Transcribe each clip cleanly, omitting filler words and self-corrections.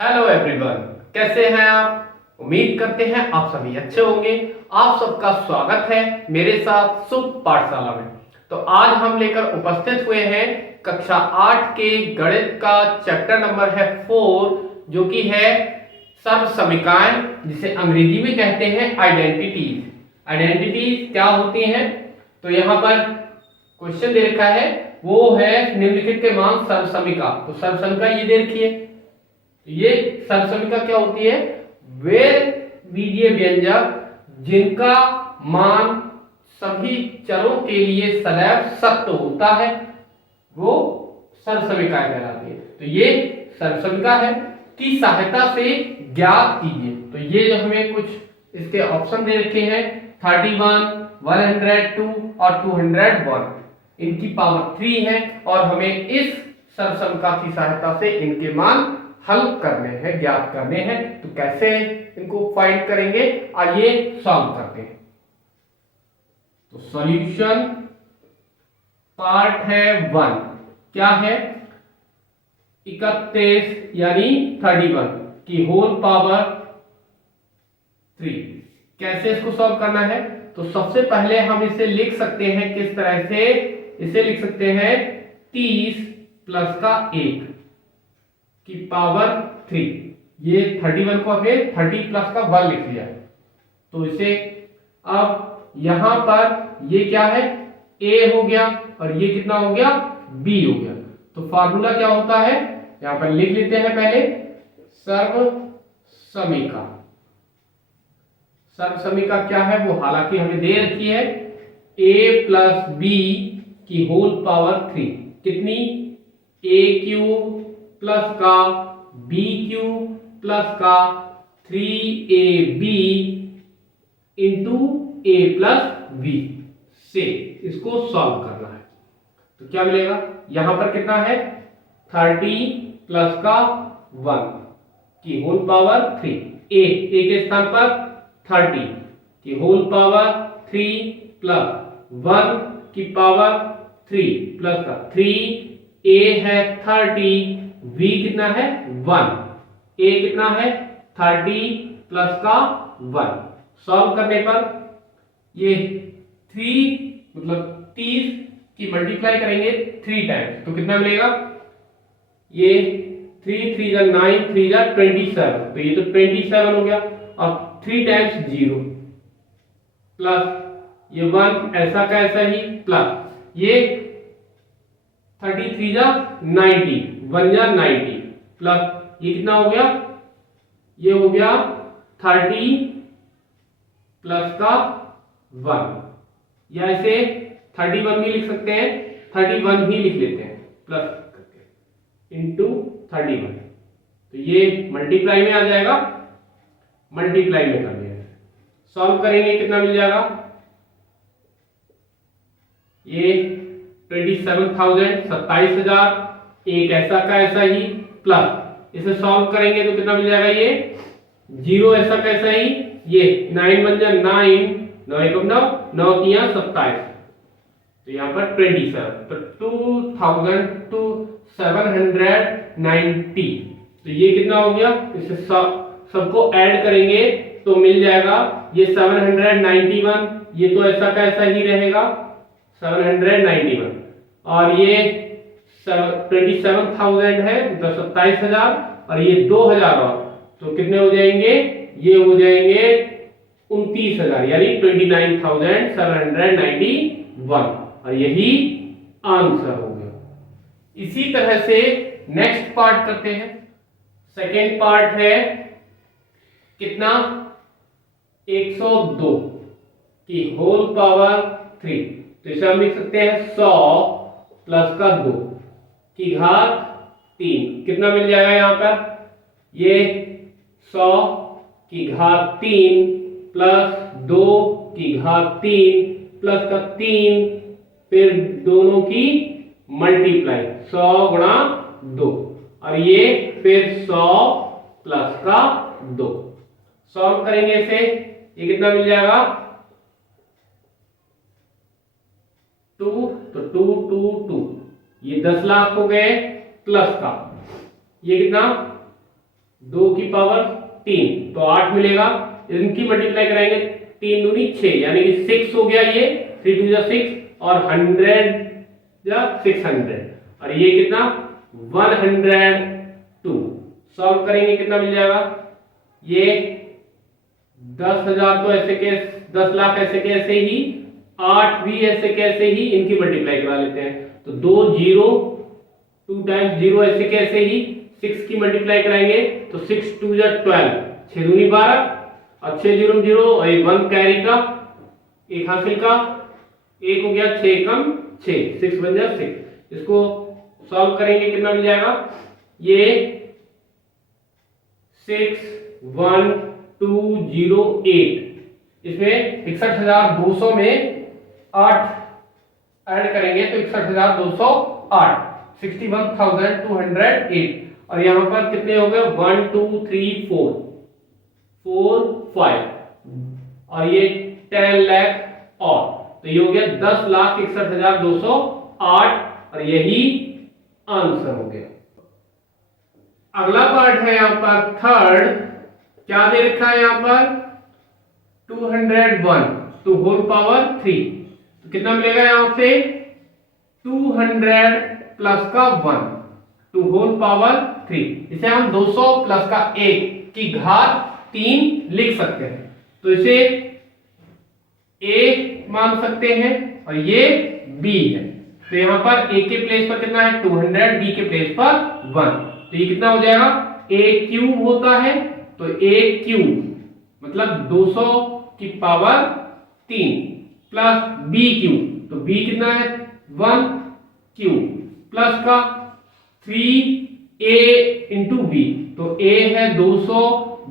Hello everyone, कैसे हैं आप? उम्मीद करते हैं आप सभी अच्छे होंगे। आप सबका स्वागत है मेरे साथ शुभ पाठशाला में। तो आज हम लेकर उपस्थित हुए हैं कक्षा 8 के गणित का चैप्टर नंबर है 4, जो कि है सर्वसमीकाएं, जिसे अंग्रेजी में कहते हैं आइडेंटिटीज। आइडेंटिटीज क्या होती हैं? तो यहाँ पर क्वेश्चन दे रखा है, वो है निम्नलिखित के मान सर्वसमीका। तो सर्वसमीका ये दे रखी है। ये सर्वसमीका क्या होती है? वे बीजीय व्यंजक जिनका मान सभी चरों के लिए सदैव सत्य होता है, वो सर्वसमीका कहलाती है। तो ये सर्वसमीका है की सहायता से ज्ञात कीजिए। तो ये जो हमें कुछ इसके ऑप्शन दे रखे हैं, 31, 102 और 201, इनकी पावर 3 है और हमें इस सर्वसमीका की सहायता से इनके मान हल करने हैं, ज्ञात करने हैं। तो कैसे इनको फाइंड करेंगे, आइए सॉल्व करते हैं। तो सॉल्यूशन पार्ट है 1, क्या है? 31 यानी 31 की होल पावर 3। कैसे इसको सॉल्व करना है? तो सबसे पहले हम इसे लिख सकते हैं किस तरह से? इसे लिख सकते हैं 30 प्लस का 1 की पावर 3। ये 31 को हमने 30 प्लस का 1 लिख लिया है। तो इसे अब यहां पर ये क्या है? a हो गया और ये कितना हो गया? b हो गया। तो फार्मूला क्या होता है? यहां पर लिख लेते हैं पहले, सर्वसमीका। सर्वसमीका क्या है वो हालांकि हमें दे रखी है, a प्लस b की होल पावर 3। कितनी? a क्यूब प्लस का b क्यूब प्लस का 3ab into a plus b से इसको सॉल्व करना है। तो क्या मिलेगा? यहां पर कितना है? 30 प्लस का 1 की होल पावर 3। a के स्थान पर 30 की होल पावर 3 प्लस 1 की पावर 3 प्लस का 3। a है 30, v कितना है? 1। a कितना है? 30 प्लस का 1। सॉल्व करने पर ये 3 मतलब 30 की मल्टीप्लाई करेंगे 3 टाइम्स, तो कितना मिलेगा? ये 3 3 जा 9, 3 जा 27, तो ये तो 27 हो गया। और 3 टाइम्स 0 प्लस ये 1 ऐसा का ऐसा ही प्लस ये 33 जा 90, 1 जा 90 प्लस ये कितना हो गया? ये हो गया 30 प्लस का 1, या इसे 31 भी लिख सकते हैं, 31 ही लिख लेते हैं प्लस करके इंटू 31। तो ये मल्टीप्लाई में आ जाएगा, मल्टीप्लाई में कर दिया। सॉल्व करेंगे कितना मिल जाएगा? ये 27,000 27,000, एक ऐसा का ऐसा ही प्लस इसे सॉल्व करेंगे तो कितना मिल जाएगा? ये 0 ऐसा का ऐसा ही, ये 9 बन जा 9, 9 एकम 9, 9 तिया 27, तो यहाँ पर 27, तो 2790। तो ये कितना हो गया? इसे सबको ऐड करेंगे तो मिल जाएगा ये 791, ये तो ऐसा का ऐसा ही रहेगा 791, और ये 27,000 है मतलब 27,000, और ये 2,000 और, तो कितने हो जाएंगे? ये हो जाएंगे 29,000 यानी 29,791, और यही आंसर हो गया। इसी तरह से नेक्स्ट पार्ट करते हैं। सेकेंड पार्ट है कितना? 102 की होल पावर 3। तो इसे हम लिख सकते हैं 100 प्लस का 2 की घात 3। कितना मिल जाएगा यहां पर? ये 100 की घात 3 प्लस 2 की घात 3 प्लस का 3, फिर दोनों की मल्टीप्लाई 100 गुणा 2, और ये फिर 100 प्लस का 2। सॉल्व करेंगे इसे, ये कितना मिल जाएगा? 2, तो 2 2 2, ये 10 लाख हो गए प्लस का ये कितना? 2 की पावर 3 तो 8 मिलेगा। इनकी मल्टीप्लाई कराएंगे, 3 दूनी 6 यानी कि 6 हो गया ये, 3 2 6 और 100 या 600 और ये कितना 102। सॉल्व करेंगे कितना मिल जाएगा, ये 10,000 तो ऐसे के 10 लाख ऐसे के ऐसे ही, 8 भी ऐसे के ऐसे ही, इनकी मल्टीप्लाई करा लेते हैं तो 2 0 2 टाइम्स 0 ऐसे के ऐसे ही, 6 की मल्टीप्लाई कराएंगे तो 6 2 12, 6 दूनी 12 और 6 0 0 और 1 कैरी का, एक हासिल का, एक हो गया 6 कम 6, 6 बन जाए 6। इसको सॉल्व करेंगे कितना मिल जाएगा, ये 61208, इसमें 61,200 में 8 ऐड करेंगे तो 61,208, 61,208 और यहां पर कितने हो गए 1 2 3 4 4 5 और ये 10 लाख और तो ये हो गया 10,61,208 और यही आंसर हो गया। अगला पार्ट है यहां पर थर्ड, क्या दे रखा है यहां पर 201 टू होल पावर 3 तो कितना मिलेगा यहां से 200 प्लस का 1 टू होल पावर 3। इसे हम 200 प्लस का 1 की घात 3 लिख सकते हैं तो इसे a मान सकते हैं और ये b है तो यहां पर a के प्लेस पर कितना है 200, b के प्लेस पर 1 तो ये कितना हो जाएगा a क्यूब होता है तो a क्यूब मतलब 200 की पावर 3 प्लस b क्यूब तो b कितना है 1 क्यूब प्लस का 3a इंटू b तो a है 200,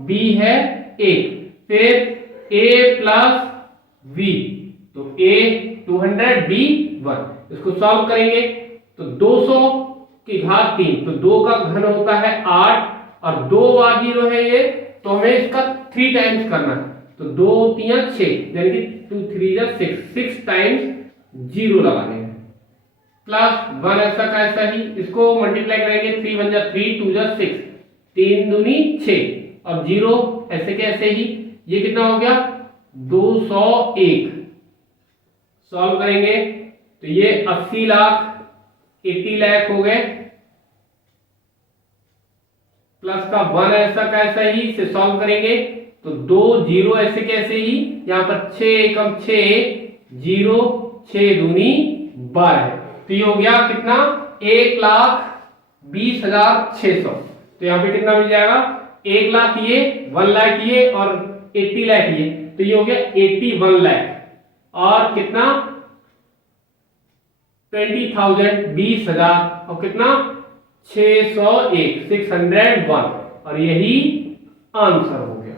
b है 1, फिर a प्लस v तो a 200, b 1। इसको सॉल्व करेंगे तो 200 की घात 3 तो 2 का घन होता है 8 और 2 बार 0 है ये तो हमें इसका 3 टाइम्स करना है तो 2 3 6 यानी कि 2 3 6 टाइम्स 0 लगाने हैं प्लस 1 ऐसा का ऐसा ही, इसको मल्टीप्लाई करेंगे 3 1 3 2 6 3 दूनी 6 और 0 ऐसे के ऐसे ही, ये कितना हो गया 201। सॉल्व करेंगे तो ये 80 लाख 80 लाख हो गए प्लस का 1 ऐसा का ऐसा ही, इसे सॉल्व करेंगे तो 2 0 ऐसे कैसे ही, यहां पर 6 कम 6 0 6 दूनी 12 तो ये हो गया कितना 1,20,600 तो यहां पे कितना मिल जाएगा 1 लाख ये 1 लाख ये और 80 लाख ये तो ये हो गया 81 लाख और कितना 20,000 20,000 और कितना 601 601 और यही आंसर हो गया।